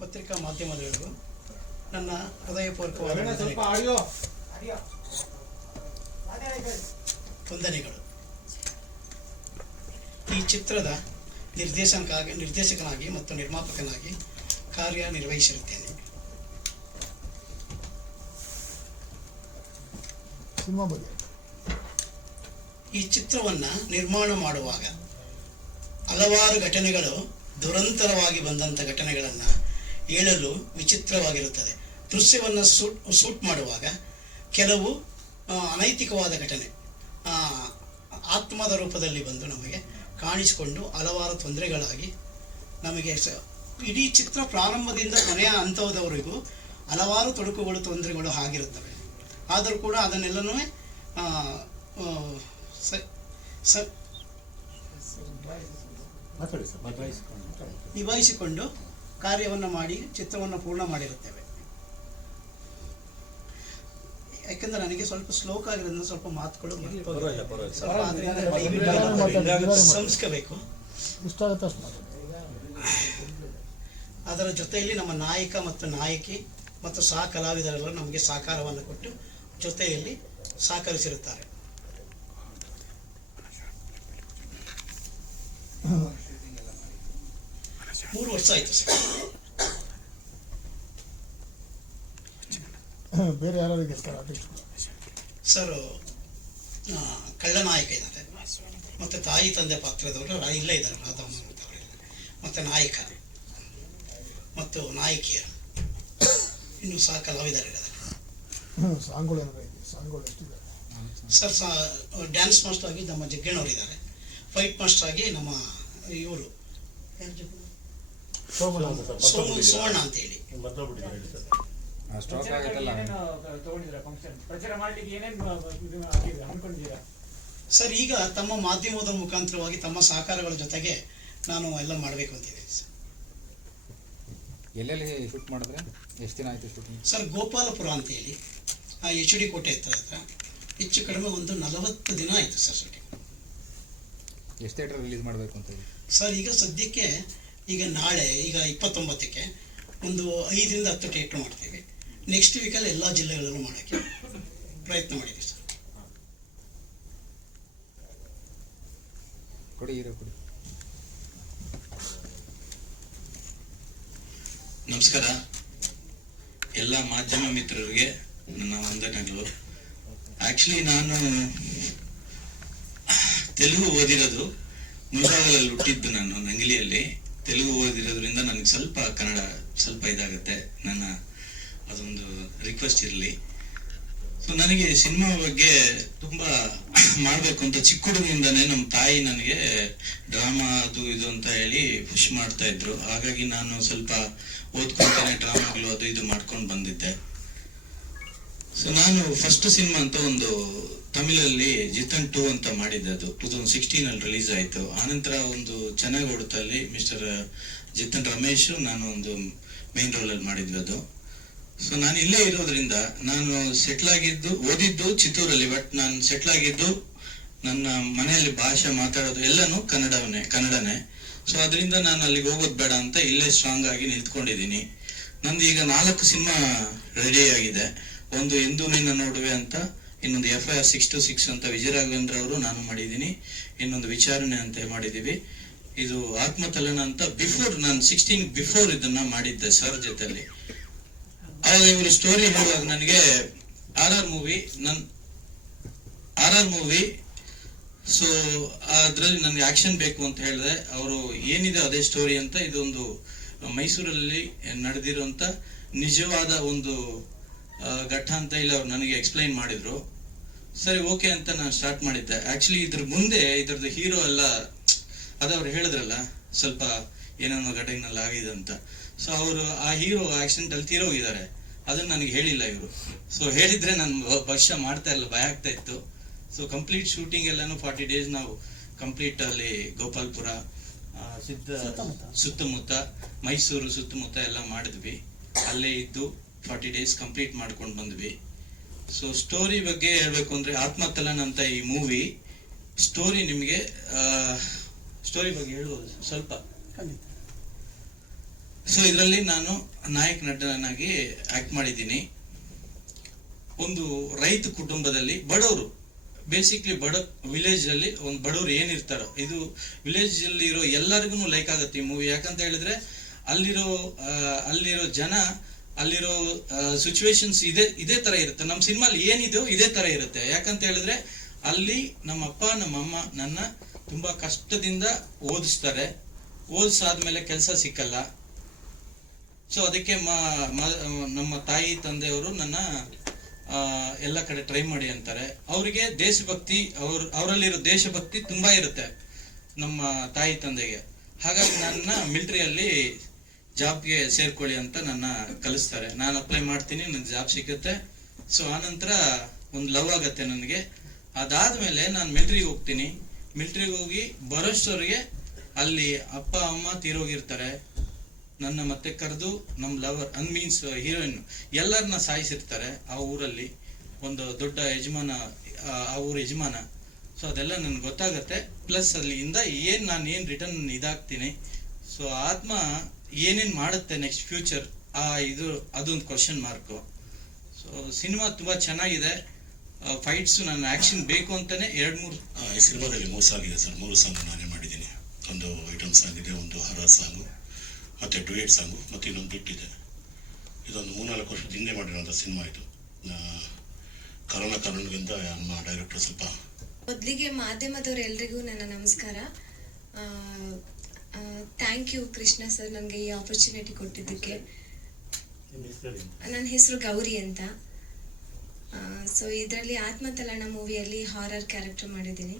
ಪತ್ರಿಕಾ ಮಾಧ್ಯಮದವರಿಗೂ ನನ್ನ ಹೃದಯಪೂರ್ವಕವಾದ ವಂದನೆಗಳು. ಈ ಚಿತ್ರದ ನಿರ್ದೇಶಕನಾಗಿ ಮತ್ತು ನಿರ್ಮಾಪಕನಾಗಿ ಕಾರ್ಯನಿರ್ವಹಿಸಿರುತ್ತೇನೆ. ಈ ಚಿತ್ರವನ್ನು ನಿರ್ಮಾಣ ಮಾಡುವಾಗ ಹಲವಾರು ಘಟನೆಗಳು ದುರಂತರವಾಗಿ ಬಂದಂಥ ಘಟನೆಗಳನ್ನು ಹೇಳಲು ವಿಚಿತ್ರವಾಗಿರುತ್ತದೆ. ದೃಶ್ಯವನ್ನು ಶೂಟ್ ಮಾಡುವಾಗ ಕೆಲವು ಅನೈತಿಕವಾದ ಘಟನೆ ಆತ್ಮದ ರೂಪದಲ್ಲಿ ಬಂದು ನಮಗೆ ಕಾಣಿಸಿಕೊಂಡು ಹಲವಾರು ತೊಂದರೆಗಳಾಗಿ ನಮಗೆ ಇಡೀ ಚಿತ್ರ ಪ್ರಾರಂಭದಿಂದ ಕೊನೆಯ ಹಂತದವರೆಗೂ ಹಲವಾರು ತೊಡಕುಗಳು ತೊಂದರೆಗಳು ಆಗಿರುತ್ತವೆ. ಆದರೂ ಕೂಡ ಅದನ್ನೆಲ್ಲನೂ ನಿಭಾಯಿಸಿಕೊಂಡು ಕಾರ್ಯವನ್ನು ಮಾಡಿ ಚಿತ್ರವನ್ನು ಪೂರ್ಣ ಮಾಡಿರುತ್ತೇವೆ. ಯಾಕಂದ್ರೆ ನನಗೆ ಸ್ವಲ್ಪ ಶ್ಲೋಕ ಆಗಿರೋದ್ರಿಂದ ಸ್ವಲ್ಪ ಮಾತುಗಳು ಸಂಸ್ಕಬೇಕು. ಅದರ ಜೊತೆಯಲ್ಲಿ ನಮ್ಮ ನಾಯಕ ಮತ್ತು ನಾಯಕಿ ಮತ್ತು ಸಹ ಕಲಾವಿದರೆಲ್ಲರೂ ನಮಗೆ ಸಹಕಾರವನ್ನು ಕೊಟ್ಟು ಜೊತೆಯಲ್ಲಿ ಸಹಕರಿಸಿರುತ್ತಾರೆ. ಮೂರು ವರ್ಷ ಆಯಿತು ಬೇರೆ ಯಾರಿಗೆ ಸರ್. ಕಳ್ಳನಾಯಕ ಇದ್ದಾರೆ, ಮತ್ತು ತಾಯಿ ತಂದೆ ಪಾತ್ರದವರು ಇಲ್ಲೇ ಇದ್ದಾರೆ, ಮತ್ತು ನಾಯಕ ಮತ್ತು ನಾಯಕಿಯರು, ಇನ್ನು ಸಹ ಕಲಾವಿದರಿದ್ದಾರೆ. ಸರ್ ಡ್ಯಾನ್ಸ್ ಮಾಸ್ಟರ್ ಆಗಿ ನಮ್ಮ ಜಗ್ಗಣ್ಣವ್ರು ಇದ್ದಾರೆ. ಫೈಟ್ ಮಾಸ್ಟರ್ ಆಗಿ ನಮ್ಮ ಇವರು ಸೋಮಣ್ಣ ಅಂತ ಹೇಳಿ. ಸರ್ ಈಗ ತಮ್ಮ ಮಾಧ್ಯಮದ ಮುಖಾಂತರವಾಗಿ ತಮ್ಮ ಸಹಕಾರಗಳ ಜೊತೆಗೆ ನಾನು ಎಲ್ಲ ಮಾಡಬೇಕು ಅಂತಿದ್ದೀನಿ ಸರ್. ಎಲ್ಲೆಲ್ಲಿ ಶೂಟ್ ಮಾಡಿದ್ರೆ ಎಷ್ಟು ದಿನ ಆಯಿತು ಶೂಟಿಂಗ್? ಸರ್ ಗೋಪಾಲಪುರ ಅಂತ ಹೇಳಿ HD ಕೋಟೆ ಹತ್ರ ಹೆಚ್ಚು ಕಡಿಮೆ ಒಂದು 40 ದಿನ ಆಯಿತು ಸರ್ ಶೂಟಿಂಗ್. ಎಷ್ಟು ಥಿಯೇಟರ್ ರಿಲೀಸ್ ಮಾಡಬೇಕು ಅಂತ ಹೇಳಿ ಸರ್? ಈಗ ಸದ್ಯಕ್ಕೆ ನಾಳೆ 29ಕ್ಕೆ ಒಂದು 5ರಿಂದ 10 ಥಿಯೇಟರ್ ಮಾಡ್ತೀವಿ. ನೆಕ್ಸ್ಟ್ ವೀಕಲ್ಲಿ ಎಲ್ಲ ಜಿಲ್ಲೆಗಳಲ್ಲೂ ಮಾಡೋಕ್ಕೆ ಪ್ರಯತ್ನ ಮಾಡಿದ್ದೀವಿ ಸರ್. ಕೊಡಿ ಹೀರೋ ಕೊಡಿ. ನಮಸ್ಕಾರ. ಎಲ್ಲ ಮಾಧ್ಯಮ ಮಿತ್ರರಿಗೆ ನನ್ನ ವಂದನೆಗಳು. ಆಕ್ಚುಲಿ ನಾನು ತೆಲುಗು ಓದಿರೋದು, ಮುಳಬಾಗಲಲ್ಲಿ ಹುಟ್ಟಿದ್ದು ನಾನು, ನಂಗಿಲಿಯಲ್ಲಿ. ತೆಲುಗು ಓದಿರೋದ್ರಿಂದ ನನಗೆ ಸ್ವಲ್ಪ ಕನ್ನಡ ಸ್ವಲ್ಪ ಇದಾಗುತ್ತೆ. ನನ್ನ ಅದೊಂದು ರಿಕ್ವೆಸ್ಟ್ ಇರಲಿ. ಸೊ ನನಗೆ ಸಿನಿಮಾ ಬಗ್ಗೆ ತುಂಬ ಮಾಡಬೇಕು ಅಂತ ಚಿಕ್ಕ ಹುಡುಗನಿಂದಾನೇ ನಮ್ಮ ತಾಯಿ ನನಗೆ ಡ್ರಾಮಾ ಅದು ಇದು ಅಂತ ಹೇಳಿ ಪುಷ್ ಮಾಡ್ತಾ ಇದ್ರು. ಹಾಗಾಗಿ ನಾನು ಸ್ವಲ್ಪ ಓದ್ಕೊಂತಾನೆ ಡ್ರಾಮಾಗಳು ಅದು ಇದು ಮಾಡ್ಕೊಂಡು ಬಂದಿದ್ದೆ. ಸೊ ನಾನು ಫಸ್ಟ್ ಸಿನಿಮಾ ಅಂತ ಒಂದು ತಮಿಳಲ್ಲಿ ಜಿತನ್ 2 ಅಂತ ಮಾಡಿದ್ದೆ. ಅದು 2016 ರಿಲೀಸ್ ಆಯಿತು. ಆನಂತರ ಒಂದು ಚೆನ್ನಾಗಿ ಓಡುತ್ತಲ್ಲಿ ಮಿಸ್ಟರ್ ಜಿತನ್ ರಮೇಶ್ ನಾನು ಒಂದು ಮೇನ್ ರೋಲಲ್ಲಿ ಮಾಡಿದ್ವಿ ಅದು. ಸೊ ನಾನು ಇಲ್ಲೇ ಇರೋದ್ರಿಂದ ನಾನು ಸೆಟ್ಲ್ ಆಗಿದ್ದು, ಓದಿದ್ದು ಚಿತ್ತೂರಲ್ಲಿ, ಬಟ್ ನಾನು ಸೆಟ್ಲ್ ಆಗಿದ್ದು ನನ್ನ ಮನೆಯಲ್ಲಿ ಭಾಷೆ ಮಾತಾಡೋದು ಎಲ್ಲನೂ ಕನ್ನಡನೇ. ಸೊ ಅದರಿಂದ ನಾನು ಅಲ್ಲಿಗೆ ಹೋಗೋದು ಬೇಡ ಅಂತ ಇಲ್ಲೇ ಸ್ಟ್ರಾಂಗ್ ಆಗಿ ನಿಂತ್ಕೊಂಡಿದ್ದೀನಿ. ನಂದು ಈಗ 4 ಸಿನಿಮಾ ರೆಡಿ ಆಗಿದೆ. ಒಂದು ಎಂದು ನಿನ್ನ ನೋಡುವೆ ಅಂತ, ಇನ್ನೊಂದು FIR 626 ಅಂತ ವಿಜಯರಾಘವೇಂದ್ರ ಅವರು ನಾನು ಮಾಡಿದ್ದೀನಿ, ಇನ್ನೊಂದು ವಿಚಾರಣೆ ಅಂತ ಮಾಡಿದ್ದೀವಿ. ಇದು ಆತ್ಮತಲನ ಅಂತ ಬಿಫೋರ್ ನಾನು 16 ಬಿಫೋರ್ ಇದನ್ನ ಮಾಡಿದ್ದೆ ಸರ್ ಜೊತೆಲಿ. ಆಗ ಇವರು ಸ್ಟೋರಿ ಹೇಳುವಾಗ ನನಗೆ RR ಮೂವಿ ಸೊ ಅದರಲ್ಲಿ ನನಗೆ ಆಕ್ಷನ್ ಬೇಕು ಅಂತ ಹೇಳಿದೆ. ಅವರು ಏನಿದೆ ಅದೇ ಸ್ಟೋರಿ ಅಂತ, ಇದೊಂದು ಮೈಸೂರಲ್ಲಿ ನಡೆದಿರುವಂತ ನಿಜವಾದ ಒಂದು ಘಟ್ಟ ಅಂತ ಇಲ್ಲಿ ಅವ್ರು ನನಗೆ ಎಕ್ಸ್ಪ್ಲೈನ್ ಮಾಡಿದ್ರು. ಸರಿ ಓಕೆ ಅಂತ ನಾನು ಸ್ಟಾರ್ಟ್ ಮಾಡಿದ್ದೆ. ಆಕ್ಚುಲಿ ಇದ್ರ ಮುಂದೆ ಇದ್ರದ್ದು ಹೀರೋ ಎಲ್ಲ ಅದವ್ರು ಹೇಳಿದ್ರಲ್ಲ ಸ್ವಲ್ಪ ಏನೇನೋ ಘಟನೆಲ್ಲ ಆಗಿದೆ ಅಂತ. ಸೊ ಅವರು ಆ ಹೀರೋ ಆಕ್ಸಿಡೆಂಟ್ ಅಲ್ಲಿ ತೀರೋಗಿದ್ದಾರೆ, ಅದನ್ನ ನನಗೆ ಹೇಳಿಲ್ಲ ಇವರು. ಸೊ ಹೇಳಿದ್ರೆ ನಾನು ಭವಿಷ್ಯ ಮಾಡ್ತಾ ಇಲ್ಲ, ಭಯ ಆಗ್ತಾ ಇತ್ತು. ಸೊ ಕಂಪ್ಲೀಟ್ ಶೂಟಿಂಗ್ ಎಲ್ಲಾನು 40 ಡೇಸ್ ನಾವು ಕಂಪ್ಲೀಟ್ ಅಲ್ಲಿ ಗೋಪಾಲ್ಪುರ ಸುತ್ತಮುತ್ತ ಮೈಸೂರು ಸುತ್ತಮುತ್ತ ಎಲ್ಲ ಮಾಡಿದ್ವಿ. ಅಲ್ಲೇ ಇದ್ದು 40 ಡೇಸ್ ಕಂಪ್ಲೀಟ್ ಮಾಡ್ಕೊಂಡು ಬಂದ್ವಿ. ಸೊ ಸ್ಟೋರಿ ಬಗ್ಗೆ ಹೇಳ್ಬೇಕು ಅಂದ್ರೆ ಆತ್ಮತಲನ್ ಅಂತ ಈ ಮೂವಿ ಸ್ಟೋರಿ ನಿಮಗೆ ಸ್ಟೋರಿ ಬಗ್ಗೆ ಹೇಳ್ಬೋದು ಸ್ವಲ್ಪ? ಸೊ ಇದರಲ್ಲಿ ನಾನು ನಾಯಕ ನಟನಾಗಿ ಆಕ್ಟ್ ಮಾಡಿದ್ದೀನಿ. ಒಂದು ರೈತ ಕುಟುಂಬದಲ್ಲಿ ಬಡವರು, ಬೇಸಿಕ್ಲಿ ವಿಲೇಜ್ ಅಲ್ಲಿ ಒಂದು ಬಡವರು ಏನಿರ್ತಾರೋ, ಇದು ವಿಲೇಜ್ ಅಲ್ಲಿ ಇರೋ ಎಲ್ಲರಿಗೂ ಲೈಕ್ ಆಗುತ್ತೆ ಈ ಮೂವಿ. ಯಾಕಂತ ಹೇಳಿದ್ರೆ ಅಲ್ಲಿರೋ ಜನ, ಅಲ್ಲಿರೋ ಸಿಚುವೇಶನ್ಸ್ ಇದೇ ತರ ಇರುತ್ತೆ. ನಮ್ಮ ಸಿನಿಮಾಲಿ ಏನಿದೆಯೋ ಇದೇ ತರ ಇರುತ್ತೆ. ಯಾಕಂತ ಹೇಳಿದ್ರೆ ಅಲ್ಲಿ ನಮ್ಮ ಅಪ್ಪ ನಮ್ಮ ಅಮ್ಮ ನನ್ನ ತುಂಬಾ ಕಷ್ಟದಿಂದ ಓದಿಸ್ತಾರೆ. ಓದಿಸಾದ್ಮೇಲೆ ಕೆಲಸ ಸಿಕ್ಕಲ್ಲ. ಸೊ ಅದಕ್ಕೆ ನಮ್ಮ ತಾಯಿ ತಂದೆಯವರು ನನ್ನ ಎಲ್ಲ ಕಡೆ ಟ್ರೈ ಮಾಡಿ ಅಂತಾರೆ. ಅವರಿಗೆ ದೇಶಭಕ್ತಿ, ಅವರಲ್ಲಿರೋ ದೇಶಭಕ್ತಿ ತುಂಬಾ ಇರುತ್ತೆ ನಮ್ಮ ತಾಯಿ ತಂದೆಗೆ. ಹಾಗಾಗಿ ನನ್ನ ಮಿಲಿಟರಿಯಲ್ಲಿ ಜಾಬ್ಗೆ ಸೇರ್ಕೊಳ್ಳಿ ಅಂತ ನನ್ನ ಕಲಿಸ್ತಾರೆ. ನಾನು ಅಪ್ಲೈ ಮಾಡ್ತೀನಿ, ನನಗೆ ಜಾಬ್ ಸಿಗುತ್ತೆ. ಸೊ ಆನಂತರ ಒಂದು ಲವ್ ಆಗತ್ತೆ ನನಗೆ. ಅದಾದ್ಮೇಲೆ ನಾನು ಮಿಲಿಟರಿಗೆ ಹೋಗ್ತೀನಿ. ಮಿಲಿಟರಿಗೆ ಹೋಗಿ ಬರೋಷ್ಟವರೆಗೆ ಅಲ್ಲಿ ಅಪ್ಪ ಅಮ್ಮ ತೀರೋಗಿರ್ತಾರೆ. ನನ್ನ ಮತ್ತೆ ಕರೆದು ನಮ್ಮ ಲವರ್ ಮೀನ್ಸ್ ಹೀರೋಯಿನ್ ಎಲ್ಲರನ್ನ ಸಾಯಿಸಿರ್ತಾರೆ ಆ ಊರಲ್ಲಿ. ಒಂದು ದೊಡ್ಡ ಯಜಮಾನ, ಆ ಊರ ಯಜಮಾನ. ಸೊ ಅದೆಲ್ಲ ನನ್ಗೆ ಗೊತ್ತಾಗತ್ತೆ. ಪ್ಲಸ್ ಅಲ್ಲಿಂದ ನಾನು ಏನ್ ರಿಟರ್ನ್ ಇದಾಗ್ತೀನಿ. ಸೊ ಆತ್ಮ ಏನೇನ್ ಮಾಡುತ್ತೆ ನೆಕ್ಸ್ಟ್ ಫ್ಯೂಚರ್, ಅದೊಂದು ಕ್ವಶನ್ ಮಾರ್ಕು. ಸೊ ಸಿನಿಮಾ ತುಂಬಾ ಚೆನ್ನಾಗಿದೆ. ಫೈಟ್ಸ್, ನನ್ನ ಆಕ್ಷನ್ ಬೇಕು ಅಂತಾನೆ 2-3 ಈ ಸಿನಿಮಾದಲ್ಲಿ 3 ಸಾಂಗ್ ಇದೆ ಸರ್. 3 ಸಾಂಗ್ ನಾನೇ ಮಾಡಿದ್ದೀನಿ. ಒಂದು ಐಟಮ್ ಸಾಂಗ್ ಇದೆ, ಒಂದು ಹರರ್ ಸಾಂಗು, ಮತ್ತು ಡುಯೆಟ್ ಸಾಂಗು, ಮತ್ತು ಇನ್ನೊಂದು ಬಿಟ್ ಇದೆ. ಇದೊಂದು 3-4 ವರ್ಷದ ಹಿಂದೆ ಮಾಡಿರೋಂಥ ಸಿನಿಮಾ ಇದು. ಕಾರಣದಿಂದ ನಮ್ಮ ಡೈರೆಕ್ಟರ್ ಸ್ವಲ್ಪ. ಮೊದಲಿಗೆ ಮಾಧ್ಯಮದವರೆಲ್ಲರಿಗೂ ನನ್ನ ನಮಸ್ಕಾರ. ಥ್ಯಾಂಕ್ ಯು ಕೃಷ್ಣ ಸರ್ ನನಗೆ ಈ ಆಪರ್ಚುನಿಟಿ ಕೊಟ್ಟಿದ್ದಕ್ಕೆ. ನನ್ನ ಹೆಸರು ಗೌರಿ ಅಂತ. ಸೊ ಇದರಲ್ಲಿ ಆತ್ಮತಲಣ ಮೂವಿಯಲ್ಲಿ ಹಾರರ್ ಕ್ಯಾರೆಕ್ಟರ್ ಮಾಡಿದ್ದೀನಿ.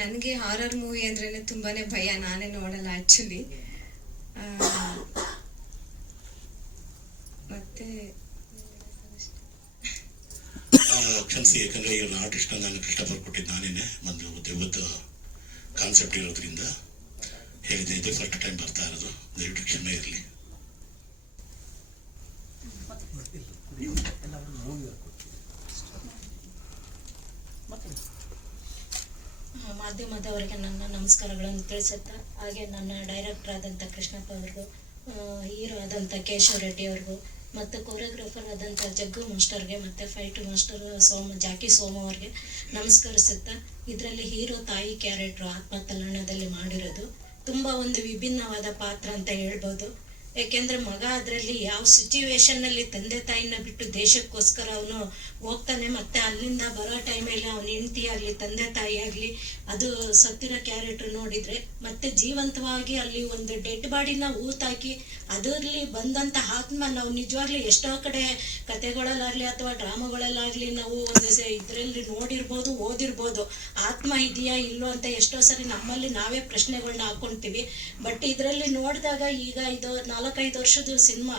ನನಗೆ ಹಾರರ್ ಮೂವಿ ಅಂದ್ರೇ ತುಂಬಾ ಭಯ, ನಾನೇ ನೋಡಲ್ಲ ಆ್ಯಕ್ಚುಲಿ. ಮತ್ತೆ ಕ್ಷಮಿಸಿ, ಯಾಕಂದರೆ ಇವ್ರನ್ನ ಆರ್ಟಿಸ್ಟ್ನ ನಾನು ಕೃಷ್ಣಪ್ಪ ಕೊಟ್ಟಿದ್ದು ನಾನೇನೆ. ಒಂದು ದೆವ್ವದ ಕಾನ್ಸೆಪ್ಟ್ ಇರೋದ್ರಿಂದ ಹೇಳಿದೆ. ಇದು ಫಸ್ಟ್ ಟೈಮ್ ಬರ್ತಾ ಇರೋದು, ದಯವಿಟ್ಟು ಕ್ಷಮೆ ಇರಲಿ. ಮಾಧ್ಯಮದವರಿಗೆ ನನ್ನ ನಮಸ್ಕಾರಗಳನ್ನು ತಿಳಿಸುತ್ತಾ, ಹಾಗೆ ನನ್ನ ಡೈರೆಕ್ಟರ್ ಆದಂಥ ಕೃಷ್ಣಪ್ಪ ಅವ್ರಿಗೂ, ಹೀರೋ ಆದಂಥ ಕೇಶವ್ ರೆಡ್ಡಿ ಅವ್ರಿಗೂ, ಮತ್ತು ಕೊರಿಯೋಗ್ರಾಫರ್ ಆದಂಥ ಜಗ್ಗು ಮಾಸ್ಟರ್ಗೆ, ಮತ್ತು ಫೈಟ್ ಮಾಸ್ಟರ್ ಜಾಕಿ ಸೋಮ ಅವ್ರಿಗೆ ನಮಸ್ಕರಿಸುತ್ತಾ, ಇದರಲ್ಲಿ ಹೀರೋ ತಾಯಿ ಕ್ಯಾರೆಕ್ಟ್ರು ಆತ್ಮತಲಣದಲ್ಲಿ ಮಾಡಿರೋದು ತುಂಬ ಒಂದು ವಿಭಿನ್ನವಾದ ಪಾತ್ರ ಅಂತ ಹೇಳ್ಬೋದು. ಯಾಕೆಂದರೆ ಮಗ ಅದರಲ್ಲಿ ಯಾವ ಸಿಚುವೇಶನ್ನಲ್ಲಿ ತಂದೆ ತಾಯಿನ ಬಿಟ್ಟು ದೇಶಕ್ಕೋಸ್ಕರ ಅವನು ಹೋಗ್ತಾನೆ. ಮತ್ತು ಅಲ್ಲಿಂದ ಬರೋ ಟೈಮಲ್ಲಿ ಅವನ ಹೆಂಡತಿ ಆಗಲಿ ತಂದೆ ತಾಯಿ ಆಗಲಿ ಅದು ಸತ್ತಿರೋ ಕ್ಯಾರೆಕ್ಟರ್ ನೋಡಿದರೆ, ಮತ್ತೆ ಜೀವಂತವಾಗಿ ಅಲ್ಲಿ ಒಂದು ಡೆಡ್ ಬಾಡಿನ ಊತಾಕಿ ಅದರಲ್ಲಿ ಬಂದಂಥ ಆತ್ಮ ನಾವು ನಿಜವಾಗ್ಲೂ ಎಷ್ಟೋ ಕಡೆ ಕತೆಗಳಲ್ಲಾಗಲಿ ಅಥವಾ ಡ್ರಾಮಾಗಳಲ್ಲಾಗಲಿ ನಾವು ಒಂದು ಇದರಲ್ಲಿ ನೋಡಿರ್ಬೋದು, ಓದಿರ್ಬೋದು. ಆತ್ಮ ಇದೆಯಾ ಇಲ್ಲೋ ಅಂತ ಎಷ್ಟೋ ಸರಿ ನಮ್ಮಲ್ಲಿ ನಾವೇ ಪ್ರಶ್ನೆಗಳನ್ನ ಹಾಕ್ಕೊಳ್ತೀವಿ. ಬಟ್ ಇದರಲ್ಲಿ ನೋಡಿದಾಗ ಈಗ ಇದು 4-5 ವರ್ಷದ ಸಿನಿಮಾ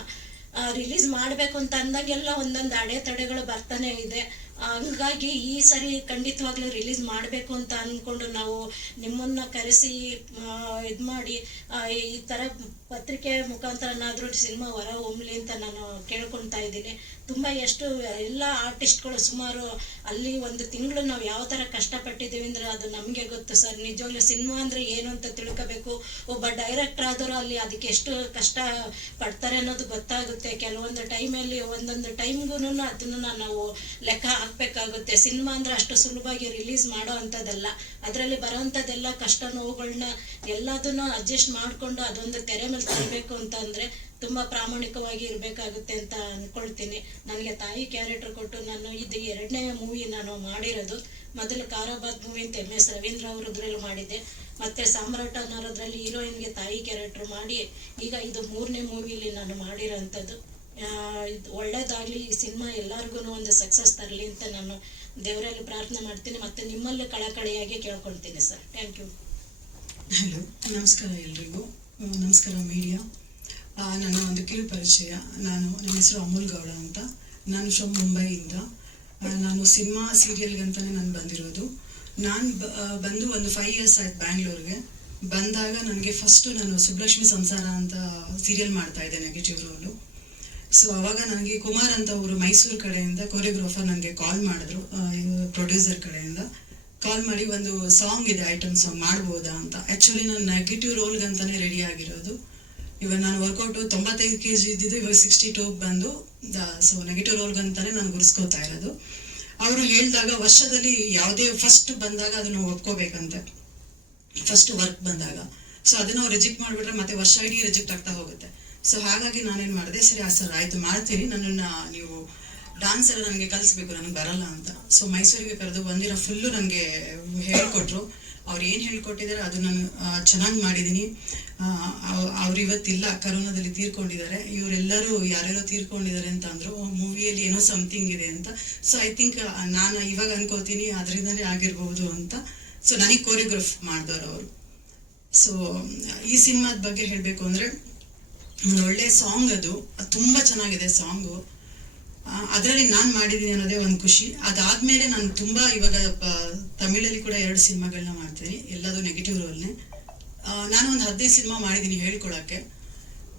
ರಿಲೀಸ್ ಮಾಡಬೇಕು ಅಂತ ಅಂದಾಗೆಲ್ಲ ಒಂದೊಂದು ಅಡೆತಡೆಗಳು ಬರ್ತಾನೆ ಇದೆ. ಹಂಗಾಗಿ ಈ ಸರಿ ಖಂಡಿತವಾಗ್ಲೂ ರಿಲೀಸ್ ಮಾಡಬೇಕು ಅಂತ ಅಂದ್ಕೊಂಡು ನಾವು ನಿಮ್ಮನ್ನ ಕರೆಸಿ ಇದು ಮಾಡಿ ಈ ಥರ ಪತ್ರಿಕೆ ಮುಖಾಂತರನಾದರೂ ಸಿನಿಮಾ ಹೊರ ಹೊಮ್ಮಲಿ ಅಂತ ನಾನು ಕೇಳ್ಕೊಳ್ತಾ ಇದ್ದೀನಿ. ತುಂಬ ಎಷ್ಟು ಎಲ್ಲ ಆರ್ಟಿಸ್ಟ್ಗಳು ಸುಮಾರು ಅಲ್ಲಿ 1 ತಿಂಗಳು ನಾವು ಯಾವ ಥರ ಕಷ್ಟಪಟ್ಟಿದ್ದೀವಿ ಅಂದರೆ ಅದು ನಮಗೆ ಗೊತ್ತು ಸರ್. ನಿಜವಾಗ್ಲೂ ಸಿನಿಮಾ ಅಂದರೆ ಏನು ಅಂತ ತಿಳ್ಕೋಬೇಕು. ಒಬ್ಬ ಡೈರೆಕ್ಟರ್ ಆದರೂ ಅಲ್ಲಿ ಅದಕ್ಕೆ ಎಷ್ಟು ಕಷ್ಟ ಪಡ್ತಾರೆ ಅನ್ನೋದು ಗೊತ್ತಾಗುತ್ತೆ. ಕೆಲವೊಂದು ಟೈಮಲ್ಲಿ ಒಂದೊಂದು ಟೈಮ್ಗೂ ಅದನ್ನು ನಾವು ಲೆಕ್ಕ ಹಾಕಬೇಕಾಗುತ್ತೆ. ಸಿನಿಮಾ ಅಂದರೆ ಅಷ್ಟು ಸುಲಭವಾಗಿ ರಿಲೀಸ್ ಮಾಡೋ ಅಂಥದ್ದಲ್ಲ. ಅದರಲ್ಲಿ ಬರೋವಂಥದ್ದೆಲ್ಲ ಕಷ್ಟ ನೋವುಗಳನ್ನ ಎಲ್ಲದನ್ನು ಅಡ್ಜಸ್ಟ್ ಮಾಡಿಕೊಂಡು ಅದೊಂದು ತೆರೆ ಮೇಲೆ ತರಬೇಕು ಅಂತ ಅಂದರೆ ತುಂಬ ಪ್ರಾಮಾಣಿಕವಾಗಿ ಇರಬೇಕಾಗುತ್ತೆ ಅಂತ ಅಂದ್ಕೊಳ್ತೀನಿ. ನನಗೆ ತಾಯಿ ಕ್ಯಾರೆಕ್ಟರ್ ಕೊಟ್ಟು ನಾನು ಇದು 2ನೇ ಮೂವಿ ನಾನು ಮಾಡಿರೋದು. ಮೊದಲು ಕಾರಾಬಾದ್ ಮೂವಿ ಅಂತ MS ರವೀಂದ್ರ ಅವರದ್ರಲ್ಲಿ ಮಾಡಿದ್ದೆ. ಮತ್ತು ಸಾಮ್ರಾಟ ಅನ್ನೋದ್ರಲ್ಲಿ ಹೀರೋಯಿನ್ಗೆ ತಾಯಿ ಕ್ಯಾರೆಕ್ಟರ್ ಮಾಡಿ ಈಗ ಇದು 3ನೇ ಮೂವಿಲಿ ನಾನು ಮಾಡಿರೋಂಥದ್ದು. ಇದು ಒಳ್ಳೇದಾಗಲಿ, ಈ ಸಿನಿಮಾ ಎಲ್ಲರಿಗೂ ಒಂದು ಸಕ್ಸಸ್ ತರಲಿ ಅಂತ ನಾನು ದೇವರಲ್ಲಿ ಪ್ರಾರ್ಥನೆ ಮಾಡ್ತೀನಿ. ಮತ್ತು ನಿಮ್ಮಲ್ಲೂ ಕಳಕಳಿಯಾಗಿ ಕೇಳ್ಕೊಳ್ತೀನಿ ಸರ್. Thank you. ಹಲೋ, ನಮಸ್ಕಾರ ಎಲ್ರಿಗೂ. ನಮಸ್ಕಾರ ಮೀಡಿಯಾ. ನನ್ನ ಒಂದು ಕಿರು ಪರಿಚಯ. ನನ್ನ ಹೆಸರು ಅಮೂಲ್ ಗೌಡ ಅಂತ. ನಾನು ಫ್ರಮ್ ಮುಂಬೈಯಿಂದ. ನಾನು ಸಿನಿಮಾ ಸೀರಿಯಲ್ಗಂತಾನೆ ನಾನು ಬಂದಿರೋದು. ನಾನು ಬಂದು ಒಂದು 5 years ಆಯ್ತು ಬ್ಯಾಂಗ್ಳೂರ್ಗೆ. ಬಂದಾಗ ನನಗೆ ಫಸ್ಟು ನಾನು ಸುಬ್ಲಕ್ಷ್ಮಿ ಸಂಸಾರ ಅಂತ ಸೀರಿಯಲ್ ಮಾಡ್ತಾ ಇದ್ದೆ, ನೆಗೆಟಿವ್ ರೋಲು. ಸೊ ಅವಾಗ ನನಗೆ ಕುಮಾರ್ ಅಂತ ಅವರು ಮೈಸೂರು ಕಡೆಯಿಂದ ಕೊರಿಯೋಗ್ರಾಫರ್ ನನಗೆ ಕಾಲ್ ಮಾಡಿದ್ರು, ಪ್ರೊಡ್ಯೂಸರ್ ಕಡೆಯಿಂದ ಕಾಲ್ ಮಾಡಿ ಒಂದು ಸಾಂಗ್ ಇದೆ, ಐಟಮ್ ಸಾಂಗ್ ಮಾಡ್ಬೋದಾ ಅಂತ. ಆ್ಯಕ್ಚುಲಿ ನಾನು ನೆಗೆಟಿವ್ ರೋಲ್ಗಂತಾನೆ ರೆಡಿ ಆಗಿರೋದು. ಇವಾಗ ನಾನು ವರ್ಕೌಟ್ 95 kg ಇದ್ದಿದ್ದು ಇವಾಗ 62 ಬಂದು, ಸೊ ನೆಗೆಟಿವ್ ರೋಲ್ಗಂತಾನೆ ನಾನು ಗುರ್ಸ್ಕೋತಾ ಇರೋದು. ಅವರು ಹೇಳಿದಾಗ ವರ್ಷದಲ್ಲಿ ಯಾವುದೇ ಫಸ್ಟ್ ಬಂದಾಗ ಅದನ್ನು ಒಪ್ಕೋಬೇಕಂತೆ, ಫಸ್ಟ್ ವರ್ಕ್ ಬಂದಾಗ. ಸೊ ಅದನ್ನ ಅವ್ರು ರಿಜೆಕ್ಟ್ ಮಾಡಿಬಿಟ್ರೆ ಮತ್ತೆ ವರ್ಷ ಇಡೀ ರಿಜೆಕ್ಟ್ ಆಗ್ತಾ ಹೋಗುತ್ತೆ. ಸೊ ಹಾಗಾಗಿ ನಾನೇನು ಮಾಡಿದೆ, ಸರಿ ಸರ್ ಆಯ್ತು ಮಾಡ್ತೀನಿ, ನನ್ನನ್ನು ನೀವು ಡಾನ್ಸ್ ಎಲ್ಲ ನನಗೆ ಕಲಿಸ್ಬೇಕು, ನನಗೆ ಬರಲ್ಲ ಅಂತ. ಸೊ ಮೈಸೂರಿಗೆ ಕರೆದು ಒಂದಿನ ಫುಲ್ಲು ನನಗೆ ಹೇಳ್ಕೊಟ್ರು. ಅವ್ರು ಏನು ಹೇಳ್ಕೊಟ್ಟಿದ್ದಾರೆ ಅದು ನಾನು ಚೆನ್ನಾಗಿ ಮಾಡಿದ್ದೀನಿ. ಅವ್ರು ಇವತ್ತಿಲ್ಲ, ಕರೋನಾದಲ್ಲಿ ತೀರ್ಕೊಂಡಿದ್ದಾರೆ. ಇವರೆಲ್ಲರೂ ಯಾರ್ಯಾರೋ ತೀರ್ಕೊಂಡಿದ್ದಾರೆ ಅಂತ ಅಂದರು, ಮೂವಿಯಲ್ಲಿ ಏನೋ ಸಮಥಿಂಗ್ ಇದೆ ಅಂತ. ಸೊ ಐ ಥಿಂಕ್ ನಾನು ಇವಾಗ ಅನ್ಕೋತೀನಿ ಅದರಿಂದನೇ ಆಗಿರ್ಬೋದು ಅಂತ. ಸೊ ನನಗೆ ಕೋರಿಯೋಗ್ರಾಫ್ ಮಾಡಿದವರು ಅವರು. ಸೊ ಈ ಸಿನಿಮಾದ ಬಗ್ಗೆ ಹೇಳಬೇಕು ಅಂದರೆ, ಒಂದು ಒಳ್ಳೆ ಸಾಂಗ್, ಅದು ತುಂಬ ಚೆನ್ನಾಗಿದೆ ಸಾಂಗು. ಅದರಲ್ಲಿ ನಾನು ಮಾಡಿದ್ದೀನಿ ಅನ್ನೋದೇ ಒಂದು ಖುಷಿ. ಅದಾದ್ಮೇಲೆ ನಾನು ತುಂಬ ಇವಾಗ ತಮಿಳಲ್ಲಿ ಕೂಡ 2 ಸಿನಿಮಾಗಳನ್ನ ಮಾಡ್ತೀನಿ, ಎಲ್ಲದು ನೆಗೆಟಿವ್ ರೋಲ್ನೇ. ನಾನು ಒಂದು 15 ಸಿನಿಮಾ ಮಾಡಿದ್ದೀನಿ. ಹೇಳ್ಕೊಳಕ್ಕೆ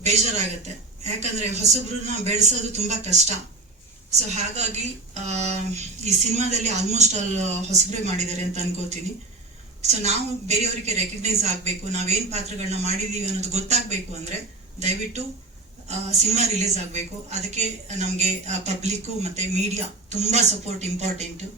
ಬೇಜಾರಾಗತ್ತೆ, ಯಾಕಂದರೆ ಹೊಸಬ್ರನ್ನ ಬೆಳೆಸೋದು ತುಂಬ ಕಷ್ಟ. ಸೊ ಹಾಗಾಗಿ ಈ ಸಿನಿಮಾದಲ್ಲಿ ಆಲ್ಮೋಸ್ಟ್ ಆಲ್ ಹೊಸಬ್ರೇ ಮಾಡಿದ್ದಾರೆ ಅಂತ ಅನ್ಕೋತೀನಿ. ಸೊ ನಾವು ಬೇರೆಯವರಿಗೆ ರೆಕಗ್ನೈಸ್ ಆಗಬೇಕು, ನಾವೇನು ಪಾತ್ರಗಳನ್ನ ಮಾಡಿದ್ದೀವಿ ಅನ್ನೋದು ಗೊತ್ತಾಗಬೇಕು ಅಂದರೆ ದಯವಿಟ್ಟು ಸಿನಿಮಾ ರಿಲೀಸ್ ಆಗಬೇಕು. ಅದಕ್ಕೆ ನಮಗೆ ಪಬ್ಲಿಕ್ಕು ಮತ್ತು ಮೀಡಿಯಾ ತುಂಬ ಸಪೋರ್ಟ್ ಇಂಪಾರ್ಟೆಂಟು.